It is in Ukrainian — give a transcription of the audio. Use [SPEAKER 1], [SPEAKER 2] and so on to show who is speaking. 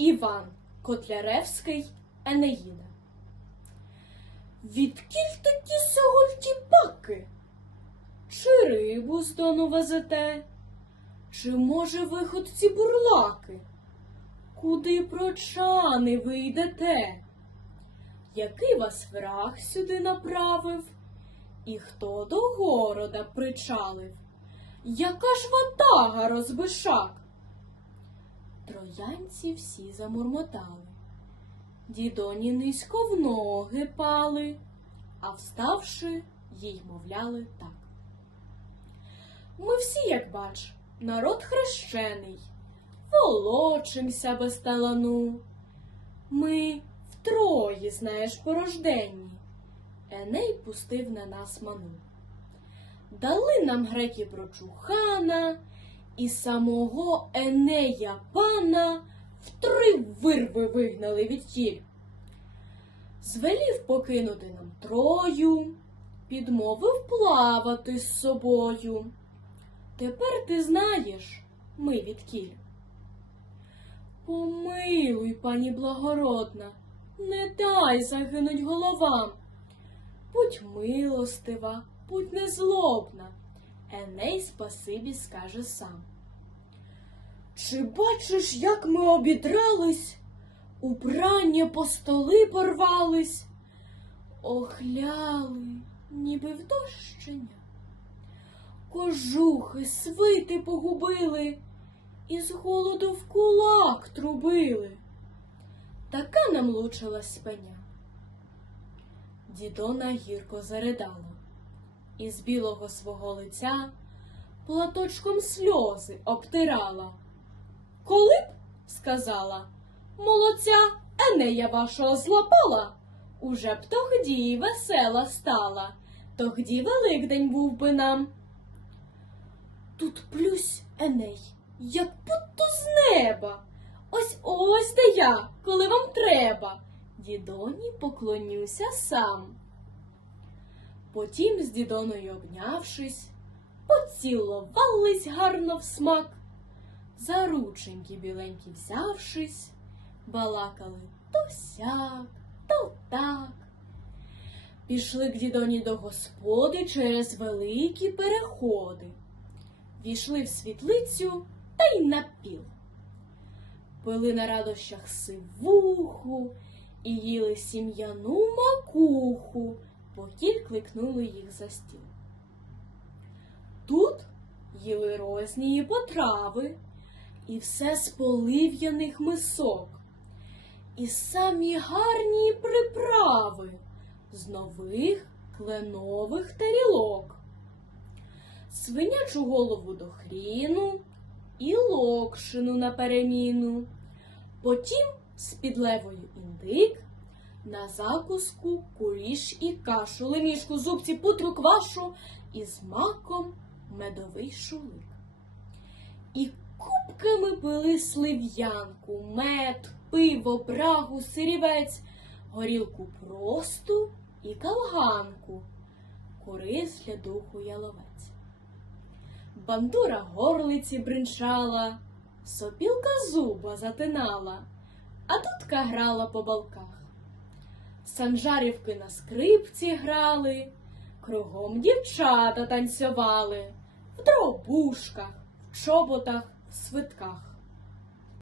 [SPEAKER 1] Іван Котляревський Енеїда. Відкіль такі согольті паки? Чи рибу з дону везете? Чи, може, виходці бурлаки? Куди прочани ви йдете? Який вас враг сюди направив? І хто до города причалив? Яка ж ватага розбишак? Троянці всі замурмотали. Дідоні низько в ноги пали, а вставши, їй мовляли так. Ми всі, як бач, народ хрещений, волочимся без талану. Ми втрої, знаєш, порожденні. Еней пустив на нас ману. Дали нам греки прочухана, і самого Енея пана в три вирви вигнали від тіль. Звелів покинути нам трою, підмовив плавати з собою. Тепер ти знаєш, ми відкіль. Помилуй, пані благородна, не дай загинуть головам. Будь милостива, будь незлобна, Еней спасибі скаже сам. Чи бачиш, як ми обідрались, убрання по столи порвались, охляли, ніби в дощення. Кожухи, свити погубили, і з голоду в кулак трубили. Така нам лучилась спеня. Дідона гірко заридала, і з білого свого лиця платочком сльози обтирала. Коли б, сказала, молодця Енея вашого злапала, уже б тогді й весела стала, тогді Великдень був би нам. Тут плюсь Еней, як будто з неба. Ось ось де я, коли вам треба. Дідоні поклонюся сам. Потім з дідоною обнявшись, поцілувались гарно в смак, за рученьки біленькі взявшись, балакали то сяк, то так. Пішли к дідоні до господи через великі переходи. Війшли в світлицю та й напіл. Пили на радощах сивуху і їли сім'яну макуху, покіль кликнули їх за стіл. Тут їли рознії потрави і все з полив'яних мисок, і самі гарні приправи з нових кленових тарілок, свинячу голову до хріну і локшину на переміну, потім з підлевою індик, на закуску куріш і кашу, лемішку, зубці, путру, квашу і з маком медовий шулик. І кубками пили слив'янку, мед, пиво, брагу, сирівець, горілку просту і калганку, курис для духу яловець. Бандура горлиці бринчала, сопілка зуба затинала, а тутка грала по балках. Санжарівки на скрипці грали, кругом дівчата танцювали, в дробушках, в чоботах, свитках.